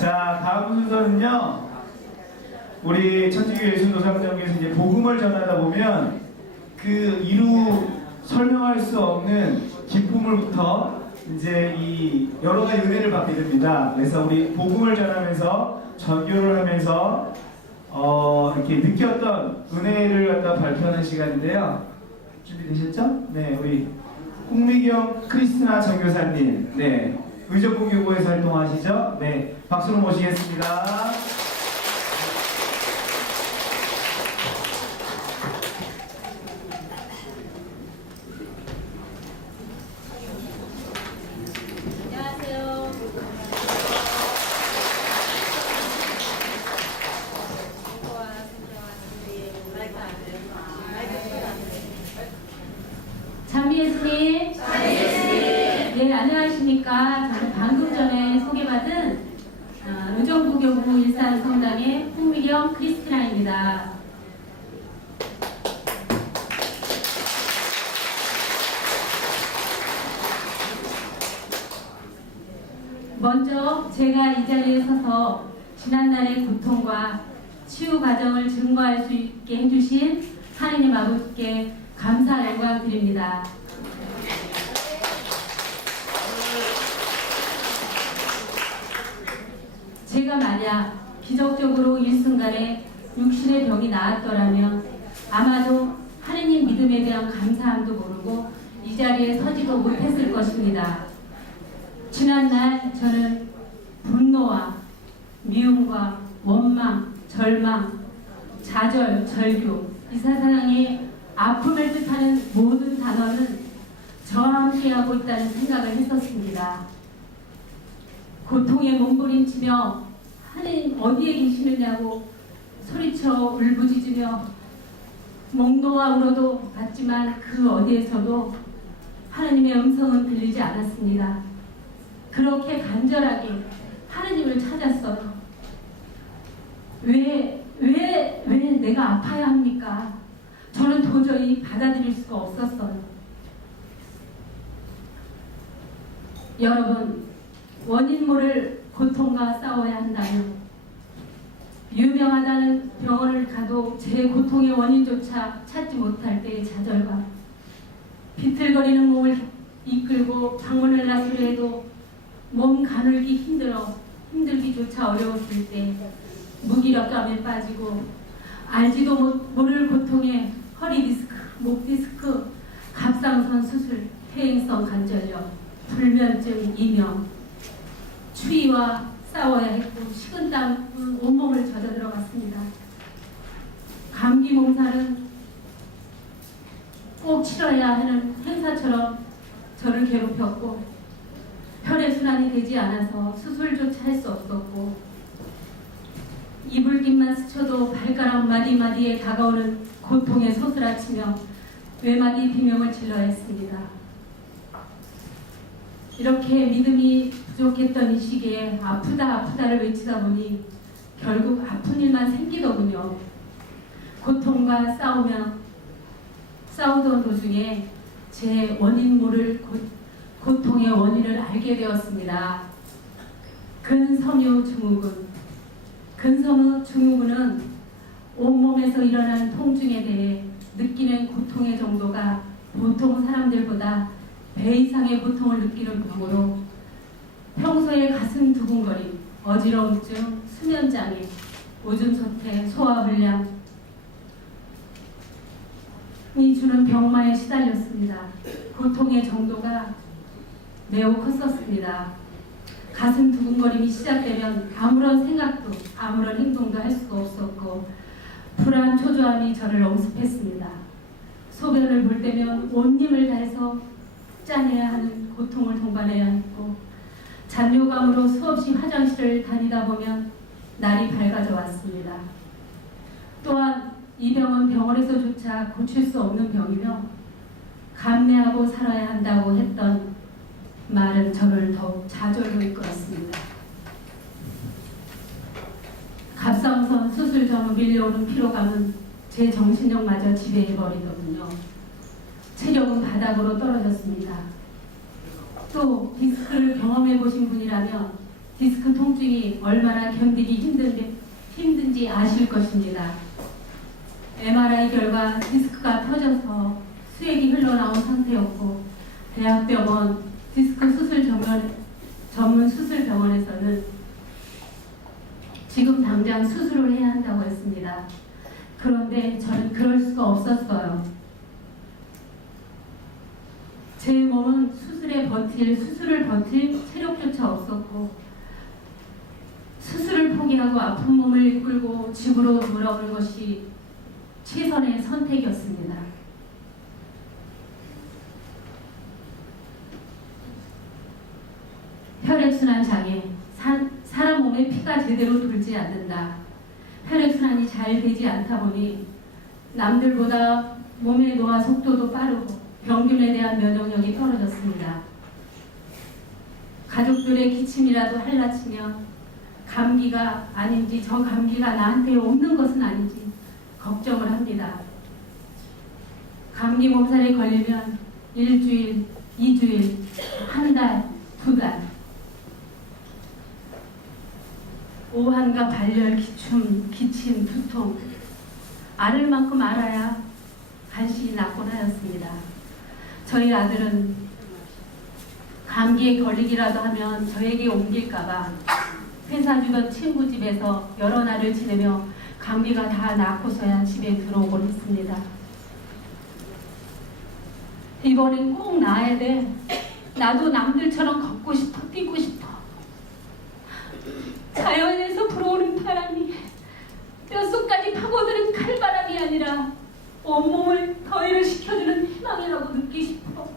자, 다음 순서는요. 우리 천주교 예수노상장교에서 이제 복음을 전하다 보면 그 이루 설명할 수 없는 기쁨으로부터 이제 이 여러 가지 은혜를 받게 됩니다. 그래서 우리 복음을 전하면서 전교를 하면서 이렇게 느꼈던 은혜를 갖다 발표하는 시간인데요. 준비되셨죠? 네, 우리 홍미경 크리스나 전교사님, 네, 의정부교구에서 활동하시죠? 네, 박수로 모시겠습니다. 장미 예수님. 네, 안녕하십니까. 저는 방금 전에 소개받은 의정부교구 일산성당의 홍미경 크리스티나입니다. 먼저 제가 이 자리에 서서 지난날의 고통과 치유 과정을 증거할 수 있게 해주신 하느님 아버지께 감사 영광 드립니다. 제가 만약 기적적으로 일순간에 육신의 병이 나았더라면 아마도 하느님 믿음에 대한 감사함도 모르고 이 자리에 서지도 못했을 것입니다. 지난날 저는 분노와 미움과 원망, 절망, 좌절, 절규, 이 세상에 아픔을 뜻하는 모든 단어는 저와 함께하고 있다는 생각을 했었습니다. 고통에 몸부림치며 하느님 어디에 계시느냐고 소리쳐 울부짖으며 몽도와 울어도 봤지만 그 어디에서도 하느님의 음성은 들리지 않았습니다. 그렇게 간절하게 하느님을 찾았어요. 왜 내가 아파야 합니까? 저는 도저히 받아들일 수가 없었어요. 여러분, 원인 모를 고통과 싸워야 한다면 유명하다는 병원을 가도 제 고통의 원인조차 찾지 못할 때의 좌절감, 비틀거리는 몸을 이끌고 방문을 나서려 해도 몸 가눌기 힘들기조차 어려웠을 때 무기력감에 빠지고 알지도 모를 고통에 허리 디스크, 목 디스크, 갑상선 수술, 퇴행성 관절염, 불면증, 이명, 추위와 싸워야 했고 식은땀 온몸을 젖어 들어갔습니다. 감기 몸살은 꼭 치러야 하는 행사처럼 저를 괴롭혔고 혈액순환이 되지 않아서 수술조차 할 수 없었고 이불깃만 스쳐도 발가락 마디마디에 다가오는 고통에 소스라치며 외마디 비명을 질러야 했습니다. 이렇게 믿음이 부족했던 이 시기에 아프다를 외치다 보니 결국 아픈 일만 생기더군요. 고통과 싸우던 도중에 제 원인 모를 고통의 원인을 알게 되었습니다. 근섬유 증후군은 온몸에서 일어나는 통증에 대해 느끼는 고통의 정도가 보통 사람들보다 배 이상의 고통을 느끼는 병으로 평소에 가슴 두근거림, 어지러움증, 수면장애, 오줌소태, 소화불량이 주는 병마에 시달렸습니다. 고통의 정도가 매우 컸었습니다. 가슴 두근거림이 시작되면 아무런 생각도 아무런 행동도 할 수가 없었고 불안 초조함이 저를 엄습했습니다. 소변을 볼 때면 온 힘을 다해서 짜내야 하는 고통을 동반해야 했고 잔뇨감으로 수없이 화장실을 다니다 보면 날이 밝아져 왔습니다. 또한 이 병은 병원에서조차 고칠 수 없는 병이며 감내하고 살아야 한다고 했던 말은 저를 더욱 좌절로 이끌었습니다. 갑상선 수술 전 밀려오는 피로감은 제 정신력마저 지배해버리더군요. 체력은 바닥으로 떨어졌습니다. 또 디스크를 경험해 보신 분이라면 디스크 통증이 얼마나 견디기 힘든지 아실 것입니다. MRI 결과 디스크가 터져서 수액이 흘러나온 상태였고, 대학병원 디스크 수술 전문 수술병원에서는 지금 당장 수술을 해야 한다고 했습니다. 그런데 저는 그럴 수가 없었어요. 제 몸은 수술을 버틸 체력조차 없었고, 수술을 포기하고 아픈 몸을 이끌고 집으로 돌아오는 것이 최선의 선택이었습니다. 혈액순환 장애, 사람 몸에 피가 제대로 돌지 않는다. 혈액순환이 잘 되지 않다 보니 남들보다 몸의 노화 속도도 빠르고 병균에 대한 면역력이 떨어졌습니다. 가족들의 기침이라도 할라치면 감기가 아닌지, 저 감기가 나한테 오는 것은 아닌지 걱정을 합니다. 감기 몸살에 걸리면 일주일, 2주일, 한 달, 2달, 오한과 발열, 기침, 두통, 앓을 만큼 앓아야 간신히 낫곤 하였습니다. 저희 아들은 감기에 걸리기라도 하면 저에게 옮길까봐 회사 주변 친구 집에서 여러 날을 지내며 감기가 다 낫고서야 집에 들어오곤 했습니다. 이번엔 꼭 나아야 돼. 나도 남들처럼 걷고 싶어, 뛰고 싶어. 자연에서 불어오는 바람이 뼛속까지 파고드는 칼바람이 아니라 온몸을 더위를 식혀주는 희망이라고 느끼고 싶어.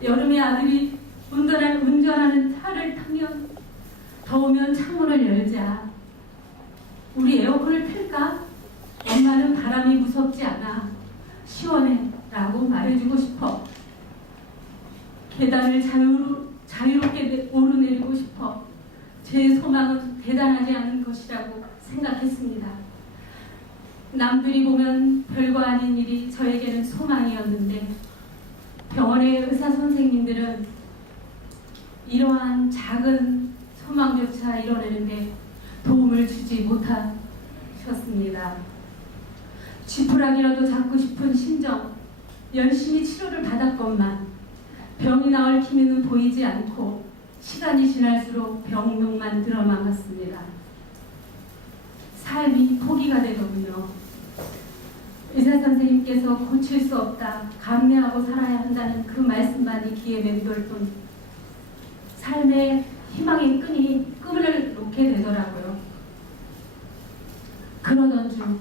여름에 아들이 운전하는 차를 타면 더우면 창문을 열자. 우리 에어컨을 틀까? 엄마는 바람이 무섭지 않아. 시원해. 라고 말해주고 싶어. 계단을 자유롭게 오르내리고 싶어. 제 소망은 대단하지 않은 것이라고 생각했습니다. 남들이 보면 별거 아닌 일이 저에게는 소망이었는데, 병원의 의사 선생님들은 이러한 작은 소망조차 이뤄내는데 도움을 주지 못하셨습니다. 지푸라기라도 잡고 싶은 심정, 열심히 치료를 받았건만 병이 나을 기미는 보이지 않고 시간이 지날수록 병명만 늘어만 갔습니다. 삶이 포기가 되더군요. 의사 선생님께서 고칠 수 없다, 감내하고 살아야 한다는 그 말씀만이 귀에 맴돌 뿐 삶의 희망의 끈을 놓게 되더라고요. 그러던 중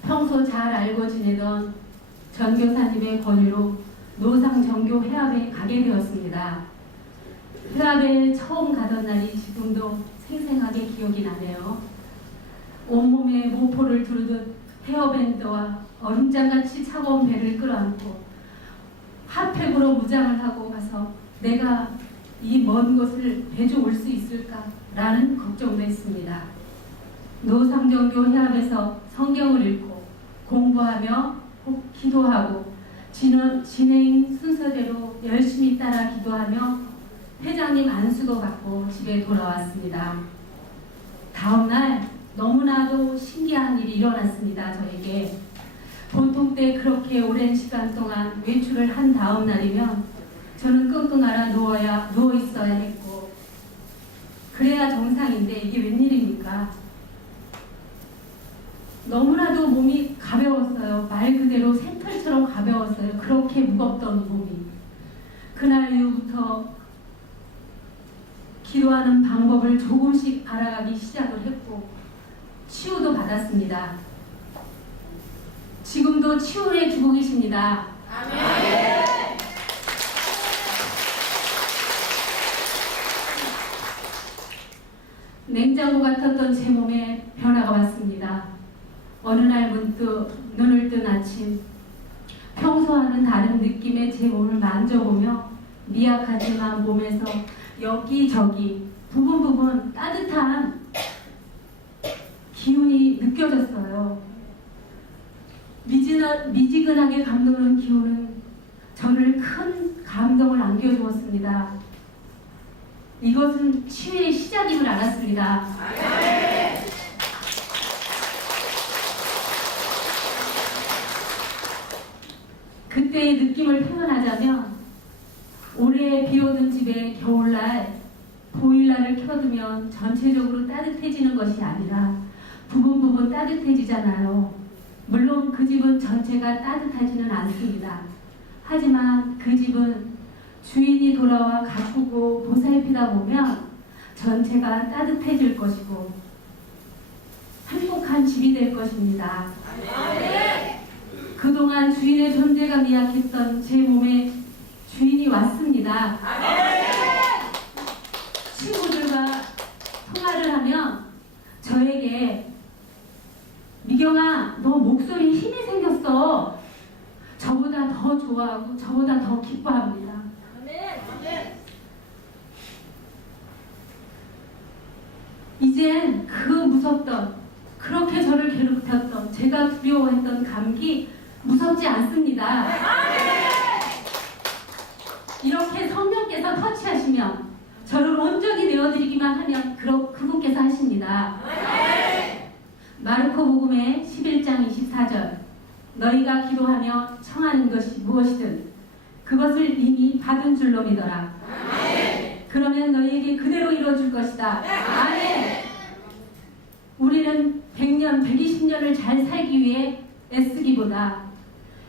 평소 잘 알고 지내던 전교사님의 권유로 노상정교회합에 가게 되었습니다. 회합에 처음 가던 날이 지금도 생생하게 기억이 나네요. 온몸에 모포를 두르듯 헤어밴드와 얼음장같이 차가운 배를 끌어안고 핫팩으로 무장을 하고 가서 내가 이 먼 곳을 배주 올 수 있을까라는 걱정도 했습니다. 노상정교 회합에서 성경을 읽고 공부하며 기도하고 진행 순서대로 열심히 따라 기도하며 회장님 안수도 받고 집에 돌아왔습니다. 다음날 너무나도 신기한 일이 일어났습니다. 저에게. 보통 때 그렇게 오랜 시간 동안 외출을 한 다음 날이면 저는 끙끙 앓아 누워 있어야 했고, 그래야 정상인데 이게 웬일입니까? 너무나도 몸이 가벼웠어요. 말 그대로 새털처럼 가벼웠어요. 그렇게 무겁던 몸이. 그날 이후부터 기도하는 방법을 조금씩 알아가기 시작을 했고 치유도 받았습니다. 지금도 치유해 주고 계십니다. 아멘. 냉장고 같았던 제 몸에 변화가 왔습니다. 어느 날 문득 눈을 뜬 아침, 평소와는 다른 느낌의 제 몸을 만져보며 미약하지만 몸에서 여기저기 부분 따뜻한 기운이 느껴졌어요. 미지근하게 감도는 기운은 저를 큰 감동을 안겨주었습니다. 이것은 치유의 시작임을 알았습니다. 그때의 느낌을 표현하자면 올해 비 오는 집에 겨울날 보일러를 켜두면 전체적으로 따뜻해지는 것이 아니라 부분 따뜻해지잖아요. 물론 그 집은 전체가 따뜻하지는 않습니다. 하지만 그 집은 주인이 돌아와 가꾸고 보살피다 보면 전체가 따뜻해질 것이고 행복한 집이 될 것입니다. 그동안 주인의 존재가 미약했던 제 몸에 주인이 왔습니다. 친구들과 통화를 하면 저에게 미경아, 너 목소리에 힘이 생겼어. 저보다 더 좋아하고 저보다 더 기뻐합니다. 이젠 그 무섭던, 그렇게 저를 괴롭혔던, 제가 두려워했던 감기 무섭지 않습니다. 이렇게 성령께서 터치하시면 저를 온전히 내어드리기만 하면 그분께서 하십니다. 마르코 복음의 11장 24절 너희가 기도하며 청하는 것이 무엇이든 그것을 이미 받은 줄로 믿어라. 그러면 너희에게 그대로 이루어질 것이다. 아멘. 우리는 100년, 120년을 잘 살기 위해 애쓰기보다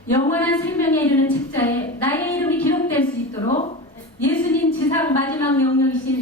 영원한 생명에 이르는 책자에 나의 이름이 기록될 수 있도록 예수님 지상 마지막 명령이신